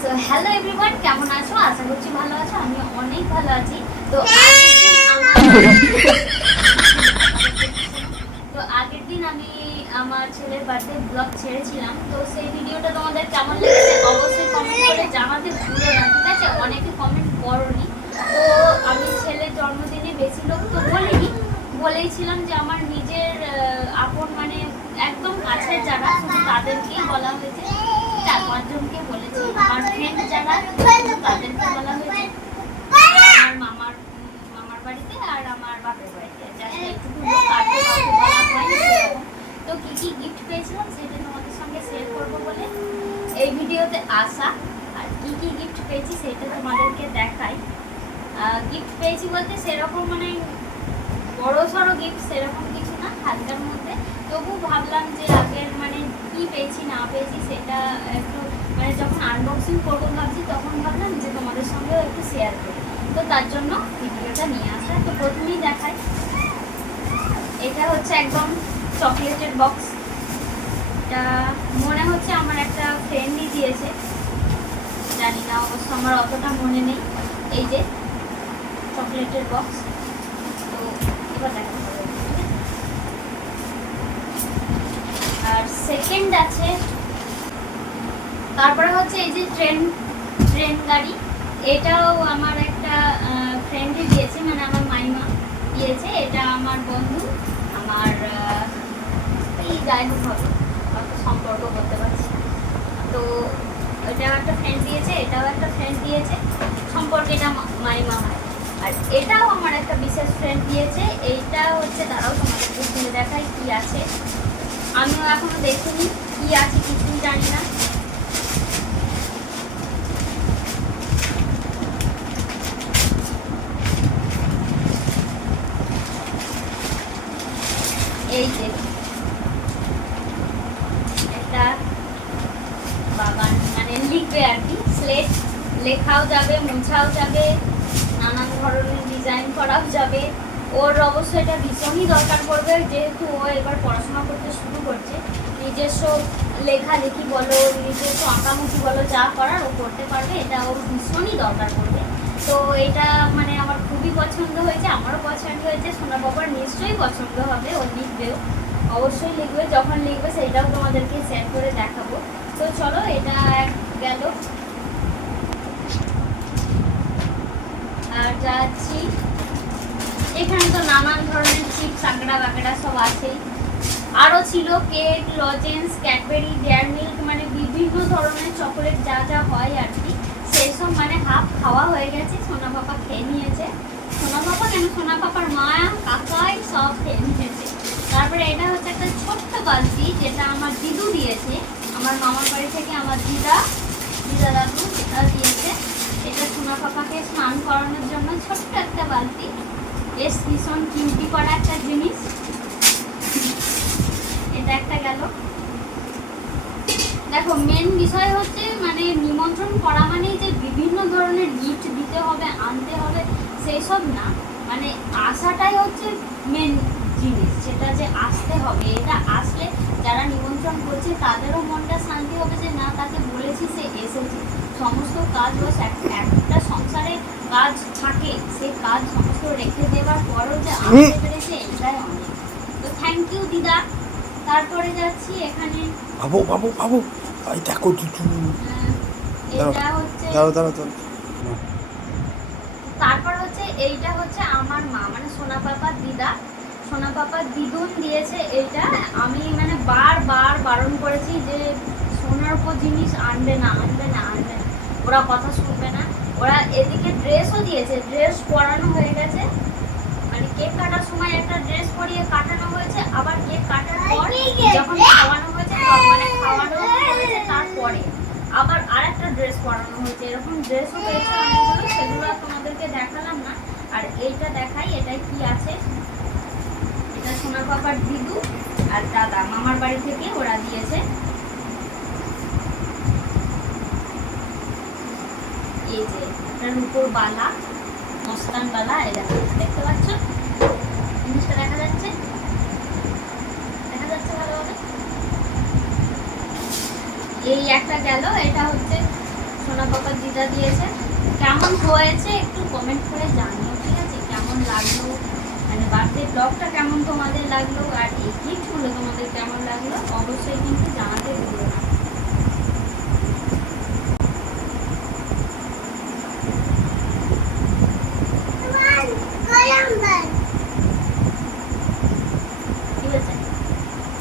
So hello everyone কেমন আছো? আশা করছি ভালো আছো আমি অনেক ভালো আছি। তো আগের দিন আমার- তো আগের দিন আমি আমার ছেলের বার্থডে ব্লগ ছেড়েছিলাম, তো সেই ভিডিওটা তোমাদের কেমন লেগেছে অবশ্যই কমেন্ট করে জানাতে ভুলো না, ঠিক আছে? অনেকে কমেন্ট করনি। তো আমি ছেলের জন্মদিনে বেশি লোক তো বলিনি, বলেইছিলাম যে আমার নিজের আপন মানে একদম কাছের যারা, শুধু তাদেরকেই বলা হয়েছে। চার পাঁচজনকে বলেছি, আমার ফ্রেন্ড যারা তাদেরকে বলা হয়েছে। আমার মামার মামার বাড়িতে আর আমার বাপের বাড়িতে জাস্ট একটু কাটতে কাটতে বলা হয়নি সেরকম। তো কি কি গিফট পেয়েছিলাম সেটা তোমাদের সঙ্গে শেয়ার করব বলে। এই ভিডিওতে আসা আর কি কি গিফট পেয়েছি সেটা তোমাদেরকে দেখাই। গিফট পেয়েছি বলতে সেরকম মানে বড় সড়ো গিফট সেরকম কিছু না হালকার মধ্যে। তবু ভাবলাম যে আগের মানে কি পেয়েছি, না পেয়েছি সেটা একটু মানে যখন আনবক্সিং করব ভাবছি, তখন ভাবলাম যে তোমাদের সঙ্গেও একটু শেয়ার করি। তো তার জন্য ভিডিওটা নিয়ে আসা। তো প্রথমেই দেখাই। এটা হচ্ছে একদম চকলেটের বক্স এটা মনে হচ্ছে আমার একটা ফ্রেন্ডই দিয়েছে। জানি না অবশ্য আমার অতটা মনে নেই। এই যে, চকলেটের বক্স তো এবার দেখা আর সেকেন্ড আছে, তারপরে হচ্ছে এই যে ট্রেন ট্রেন গাড়ি। এটাও আমার একটা ফ্রেন্ডই দিয়েছে মানে আমার মাইমা দিয়েছে। এটা আমার বন্ধু, আমার এই হবে হয়তো সম্পর্ক বলতে পারছি। তো এটাও একটা ফ্রেন্ড দিয়েছে, এটাও একটা ফ্রেন্ড দিয়েছে। সম্পর্কে এটা মাইমা হয়। আর এটাও আমার একটা বিশেষ ফ্রেন্ড দিয়েছে, এইটা হচ্ছে তারাও তোমাদের দেখায় কি আছে। আমিও এখনও দেখিনি কি আছে কিছুই জানি না এই যে একটা বাগান মানে আর কি স্লেট লেখাও যাবে, মোছাও যাবে, নানান ধরনের ডিজাইন করাও যাবে। ওর অবশ্যই এটা ভীষণই দরকার পড়বে, যেহেতু ও এবার পড়াশোনা করতে শুরু করছে। নিজস্ব লেখালেখি বলো, নিজস্ব আঁকামুখি বলো, যা করার ও করতে পারবে, এটা ওর ভীষণই দরকার পড়বে। তো এটা মানে আমার খুবই পছন্দ হয়েছে, আমারও পছন্দ হয়েছে, সোনা বাবার নিশ্চয়ই পছন্দ হবে, ও লিখবেও। অবশ্যই লিখবে, যখন লিখবে সেটাও তোমাদেরকে শেয়ার করে দেখাবো। তো চলো, এটা গেল। আর যাচ্ছি। এখানে তো নানান ধরনের চিপস আঁকড়া বাঁকড়া সব আছেই। আরও ছিল cake lozenges Cadbury Dairy Milk মানে বিভিন্ন ধরনের চকোলেট যা যা হয় আর কি। সেই সব মানে হাফ খাওয়া হয়ে গেছে, সোনা পাপা খেয়ে নিয়েছে। সোনা পাপা কেন? সোনা পাপার মা, কাকাই সব খেয়ে নিয়েছে। তারপরে এটা হচ্ছে একটা ছোট্ট বালতি, যেটা আমার দিদু দিয়েছে। আমার মামার বাড়ি থেকে আমার দিদা একটা বালতি। বেশ ভীষণ করা একটা জিনিস। এটা একটা দেখো মেন বিষয় হচ্ছে মানে নিমন্ত্রণ করা মানেই যে বিভিন্ন ধরনের গিফট দিতে হবে, আনতে হবে সেই সব না। মানে আসাটাই হচ্ছে মেন জিনিস যে আসতে হবে। এটা আসলে যারা নিমন্ত্রণ করছে, তাদেরও মনটা শান্তি হবে যে না তাকে বলেছি সে এসেছে সমস্ত কাজ বাস একটা সংসারে কাজ থাকে সে কাজ সমস্ত রেখে দেওয়ার পরও যে আসতে পেরেছে এটাই অনেক। তো থ্যাংক ইউ দিদা। তারপরে যাচ্ছি এখানে। বাবু বাবু বাবু। এই দেখো চুচু এটা হচ্ছে দাঁড়াও দাঁড়াও তারপর হচ্ছে এইটা হচ্ছে আমার মা মানে সোনা পাপার দিদা। সোনা পাপার দিদুন দিয়েছে এইটা। আমি মানে বারবার বারণ করেছি যে সোনার উপর জিনিস আনবে না আনবে না আনবে না। ওরা কথা শুনবে না। ওরা এদিকে ড্রেসও দিয়েছে। ড্রেস পরানো হয়ে গেছে। মানে কেক কাটার সময় একটা ড্রেস পরিয়ে কাটানো হয়েছে আবার কেক কাটার পর যখন খাওয়ানো হয়েছে মানে খাওয়ানো হয়েছে তারপরে। আবার আরেকটা ড্রেস পরানো হয়েছে। এরকম ড্রেসও পেয়েছে অনেকগুলো সেগুলো তোমাদেরকে দেখালাম না। আর এইটা দেখাই এটাই কি আছে? এটা সোনার পাপার দিদু আর দাদা। মামার বাড়ি থেকে ওরা দিয়েছে। এটার উপর বালা, মস্তান বালা দেখো, দেখতে পাচ্ছ? জিনিসটা দেখা যাচ্ছে? দেখা যাচ্ছে ভালোভাবে? এই একটা গেল, এটা হচ্ছে সোনা পাপার দিদা দিয়েছে। কেমন হয়েছে একটু কমেন্ট করে জানিও, ঠিক আছে? কেমন লাগল? মানে বার্থডে ব্লগটা কেমন তোমাদের লাগল? আর এই গিফটগুলো তোমাদের কেমন লাগল? অবশ্যই কিন্তু জানাতে ভুলো না ঠিক আছে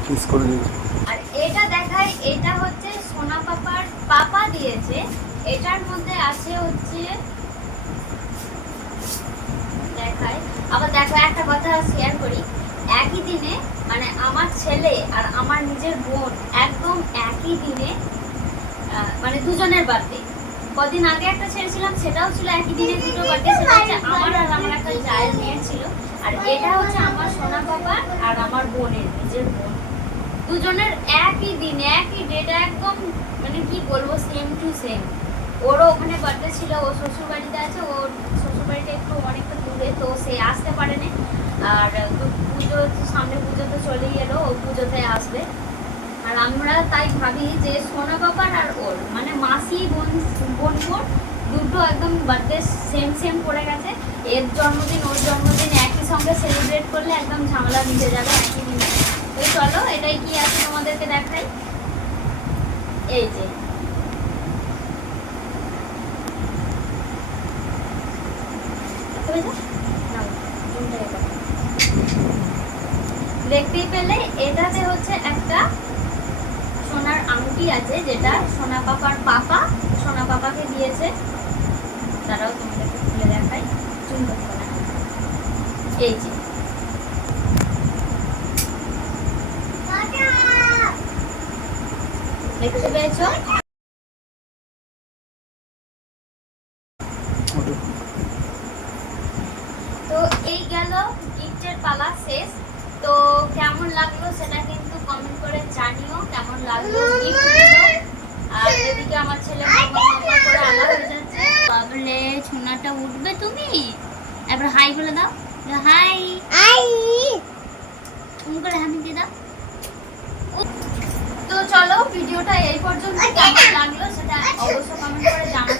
কিস করে দিয়েছে আর এটা দেখাই, এটা হচ্ছে সোনা পাপার পাপা দিয়েছে। এটার মধ্যে আছে হচ্ছে, দেখাই। আবার দেখো, একটা কথা শেয়ার করি। একই দিনে মানে আমার ছেলে আর আমার নিজের বোন একদম একই দিনে মানে দুজনের বার্থডে কদিন আগে একটা ছেড়েছিলাম সেটাও ছিল একই দিনে দুটো বার্থডে সেটা হচ্ছে আমার আর আমার একটা জায়ের ছিল। আর এটা হচ্ছে আমার সোনা পাপা আর আমার বোনের, নিজের বোন। দুজনের একই দিন, একই ডেট একদম মানে কি বলব সেম টু সেম ওরও ওখানে বার্থডে ছিল, ও শ্বশুর বাড়িতে আছে, ওর শ্বশুর বাড়িটা একটু অনেকটা দূরে, তো সে আসতে পারেনি। আর পুজো, সামনে পুজো তো চলেই এলো, ও পুজোতে আসবে। আর আমরা তাই ভাবি যে সোনা বাবার আর ওর মানে মাসি, বোন বোন বোন, দুটো একদম বার্থডে সেম সেম পড়ে গেছে। এর জন্মদিন, ওর জন্মদিন একই সঙ্গে সেলিব্রেট করলে একদম ঝামেলা মিটে যাবে, একই দিনে। চলো, এটাই কি আছে তোমাদেরকে দেখাই? এই যে। দেখতেই পেলে, এটাতে হচ্ছে একটা সোনার আংটি আছে, যেটা সোনা পাপার পাপা সোনা পাপাকে দিয়েছে। তারাও তোমাদেরকে খুলে দেখাই। চুন এই যে দেখতে পেয়েছ ওটা তো এই গেল গিফটের পালা শেষ। তো কেমন লাগল সেটা কিন্তু কমেন্ট করে জানিও কেমন লাগল আর এদিকে আমার ছেলে মামা করে আলা হয়ে যাচ্ছে। বাবলে সোনাটা উঠবে তুমি? এবার হাই বলে দাও। হাই তুমি করে হামি দিয়ে দাও তো চলো ভিডিওটা এই পর্যন্ত কেমন লাগল সেটা অবশ্যই কমেন্ট করে জানাতে